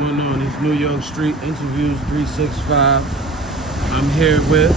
going on? It's New York Street Interviews 365. I'm here with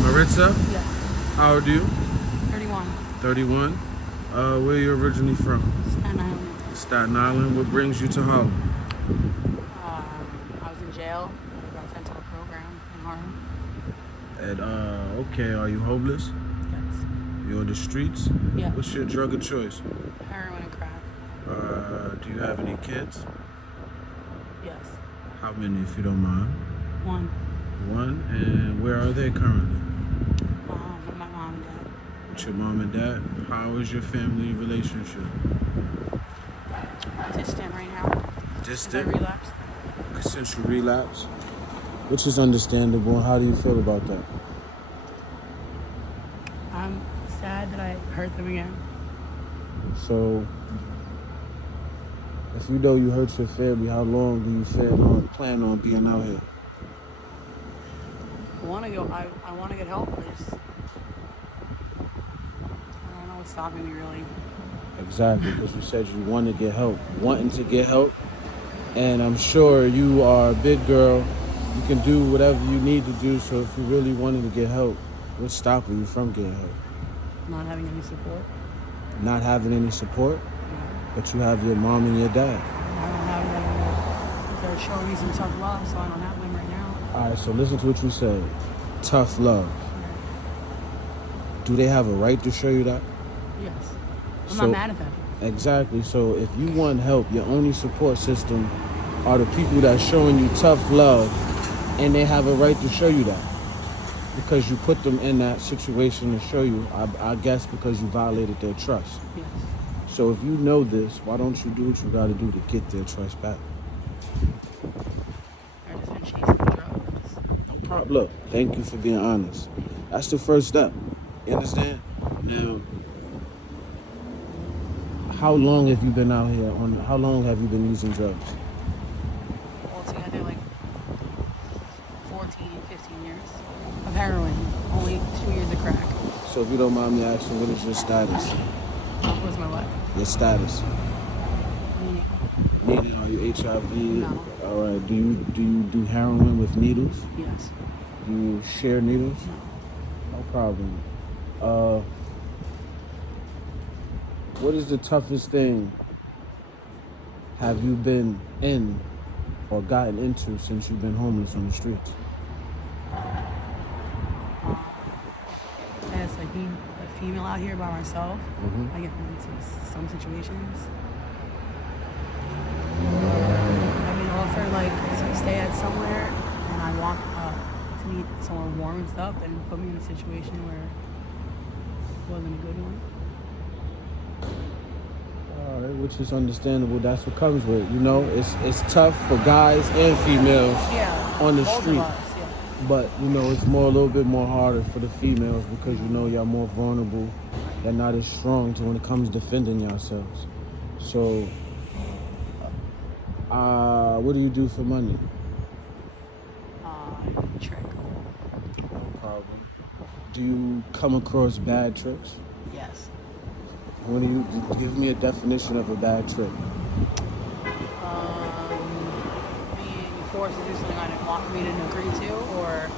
Marissa. Yeah. How old are you? 31. 31. Where are you originally from? Staten Island. Staten Island. What brings you to Harlem? I was in jail. I got sent to a program in Harlem. And okay, are you homeless? Yes. You on the streets? Yeah. What's your drug of choice? Heroin and crack. Do you have any kids? Yes. How many, if you don't mind? One. One. And where are they currently? With my mom and dad. With your mom and dad? How is your family relationship? Distant right now. Distant? I relapsed. Since you relapse, which is understandable. How do you feel about that? I'm sad that I hurt them again. So, if you know you hurt your family, how long do you plan on being out here? I want to go. I want to get help. I don't know what's stopping me really. Exactly, because you said you want to get help, wanting to get help, and I'm sure you are a big girl. You can do whatever you need to do. So if you really wanted to get help, what's stopping you from getting help? Not having any support. Not having any support, but you have your mom and your dad. I don't have them. They're showing me some tough love, so I don't have them right now. All right, so listen to what you said. Tough love. Do they have a right to show you that? Yes. I'm not mad at them. Exactly. So if you want help, your only support system are the people that's showing you tough love, and they have a right to show you that. Because you put them in that situation to show you, I guess because you violated their trust. Yes. So if you know this, why don't you do what you gotta do to get their trust back? I've just been chasing drugs. Look, thank you for being honest. That's the first step. You understand? Now, how long have you been out here? How long have you been using drugs? Altogether, like 14, 15 years of heroin. Only 2 years of crack. So if you don't mind me asking, what is your status? What's my what? Your status? Meaning, are you HIV? No. All right. Do you do heroin with needles? Yes. Do you share needles? No. No problem. What is the toughest thing have you been in or gotten into since you've been homeless on the streets? As like being a female out here by myself, Mm-hmm. I get into some situations. I've been offered like to stay at somewhere, and I want to meet somewhere warm and stuff, and put me in a situation where it wasn't a good one. All right, which is understandable. That's what comes with it. You know, it's tough for guys and females on the both street. of us, yeah. But, you know, it's a little bit more harder for the females because, you know, y'all more vulnerable. They're not as strong to when it comes to defending yourselves. So, what do you do for money? Trick. No problem. Do you come across bad tricks? Yes. What do you give me a definition of a bad trick? Being forced to do something I didn't want me to agree to, or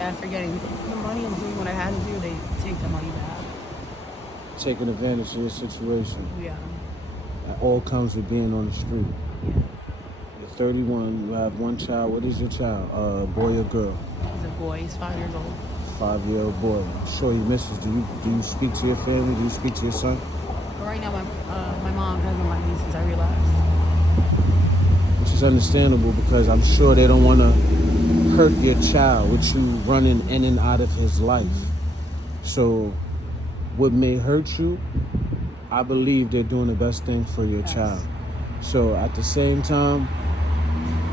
after getting the money and doing what I had to do, they take the money back. Taking advantage of your situation. Yeah. That all comes with being on the street. Yeah. You're 31, you have one child. What is your child? Boy or girl? He's a boy. He's 5 years old. 5-year-old boy. I'm sure he misses. Do you speak to your family? Do you speak to your son? But right now, my mom hasn't let me since I relapsed. Which is understandable because I'm sure they don't want to hurt your child with you running in and out of his life. So what may hurt you, I believe they're doing the best thing for your child. So at the same time,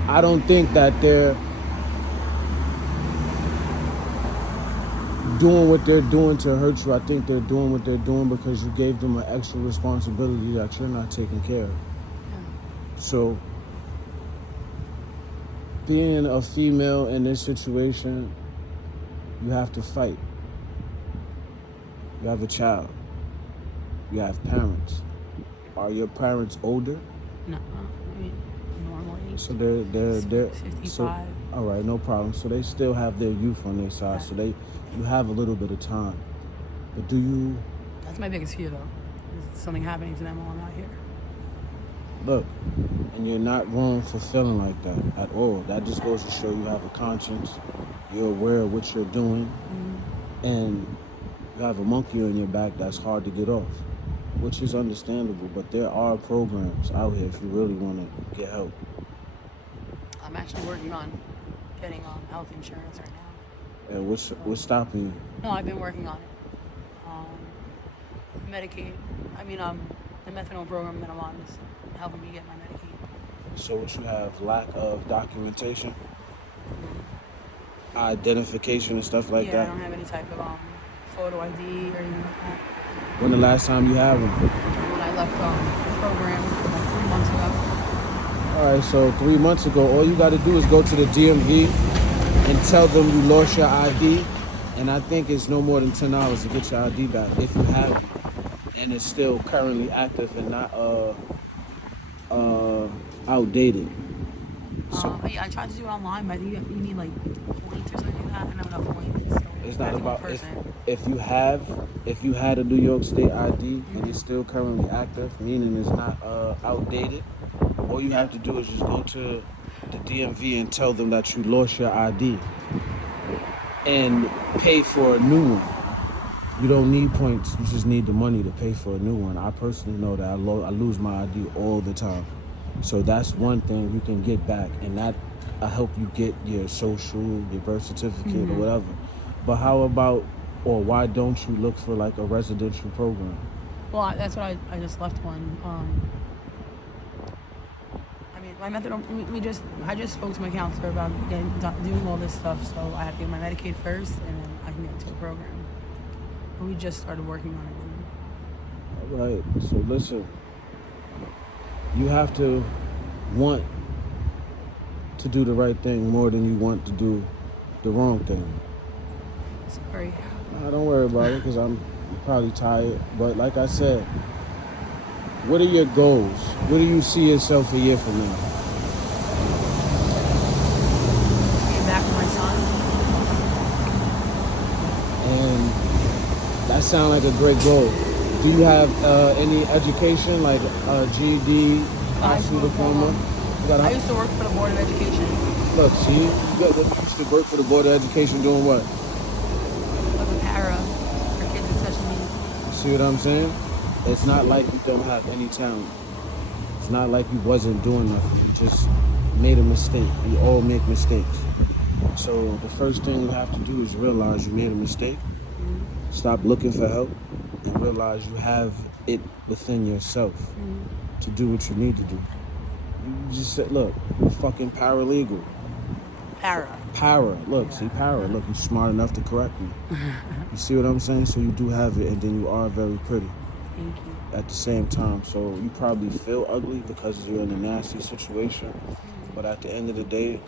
I don't think that they're doing what they're doing to hurt you. I think they're doing what they're doing because you gave them an extra responsibility that you're not taking care of. So being a female in this situation, you have to fight. You have a child. You have parents. Are your parents older? No. So they're so 55. all right, no problem. So they still have their youth on their side. So you have a little bit of time. But do you That's my biggest fear, though. Is something happening to them while I'm not here. look? And you're not wrong for feeling like that at all. That just goes to show you have a conscience. You're aware of what you're doing, and you have a monkey on your back that's hard to get off, which is understandable. But there are programs out here if you really want to get help. I'm actually working on getting health insurance right now. And what's stopping you? No, I've been working on it. Medicaid. I mean, the methadone program that I'm on is helping me get my Medicaid. So what you have, lack of documentation, identification and stuff like Yeah, that? I don't have any type of photo ID or anything like that. When the last time you had one? When I left the program like 3 months ago. All right, so 3 months ago, all you got to do is go to the DMV and tell them you lost your ID, and I think it's no more than $10 to get your ID back if you have it, and it's still currently active and not outdated. So Yeah, I tried to do it online, but I think you need like points or something like that. I don't have enough points. So it's not about person. if you had a New York State ID and it's still currently active, meaning it's not outdated. All you have to do is just go to the DMV and tell them that you lost your ID and pay for a new one. You don't need points. You just need the money to pay for a new one. I personally know that I lose my ID all the time. So that's one thing you can get back, and that will help you get your social, your birth certificate, or whatever. But how about, or why don't you look for like a residential program? Well, that's what I just left one. I mean, my methadone. I just spoke to my counselor about doing all this stuff. So I have to get my Medicaid first, and then I can get into a program. We just started working on it. All right. So listen, you have to want to do the right thing more than you want to do the wrong thing. Sorry. Don't worry about it, because I'm probably tired. But like I said, what are your goals? Where do you see yourself a year from now? Getting back with my son. And that sounds like a great goal. Do you have any education, like GED, high school diploma? I used to work for the Board of Education. Look, see, you used to work for the Board of Education doing what? I was a para for kids with special needs. See what I'm saying? It's not like you don't have any talent. It's not like you wasn't doing nothing. You just made a mistake. We all make mistakes. So the first thing you have to do is realize you made a mistake. Stop looking for help and realize you have it within yourself to do what you need to do. You just said, look, you're fucking paralegal. Para. Look, see, para. Look, you're smart enough to correct me. You see what I'm saying? So you do have it, and then you are very pretty. Thank you. At the same time, so you probably feel ugly because you're in a nasty situation, but at the end of the day,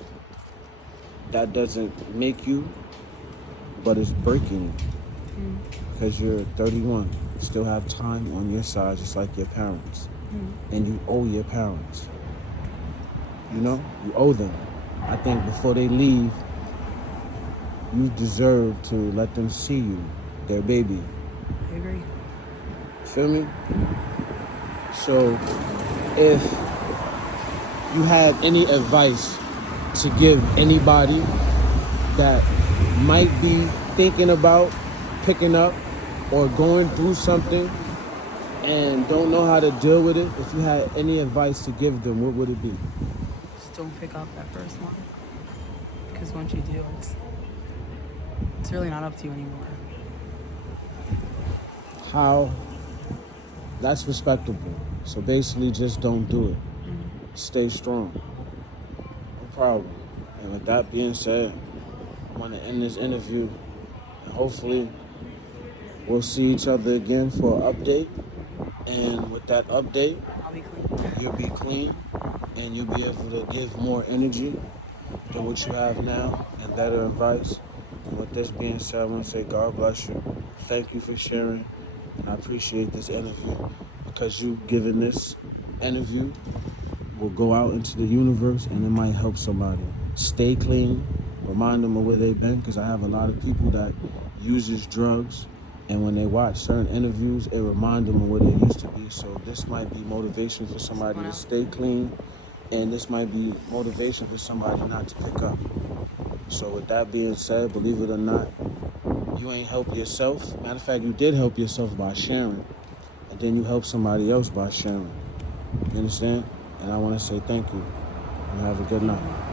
that doesn't make you, but it's breaking you. Because you're 31, you still have time on your side, just like your parents, and you owe your parents. You know, you owe them. I think before they leave, you deserve to let them see you, their baby. I agree. Feel me? So, if you have any advice to give anybody that might be thinking about picking up or going through something and don't know how to deal with it, if you had any advice to give them, what would it be? Just don't pick up that first one. Because once you do, it's really not up to you anymore. How? That's respectable. So basically, just don't do it. Stay strong. No problem. And with that being said, I want to end this interview. And hopefully, we'll see each other again for an update. And with that update, I'll be clean. you'll be clean and you'll be able to give more energy than what you have now and better advice. And with this being said, I want to say God bless you. Thank you for sharing. And I appreciate this interview because you giving this interview will go out into the universe and it might help somebody. Stay clean, remind them of where they've been, because I have a lot of people that uses drugs, and when they watch certain interviews, it reminds them of where they used to be. So this might be motivation for somebody to stay clean, and this might be motivation for somebody not to pick up. So with that being said, believe it or not, you ain't help yourself. Matter of fact, you did help yourself by sharing, and then you help somebody else by sharing. You understand? And I want to say thank you, and have a good night.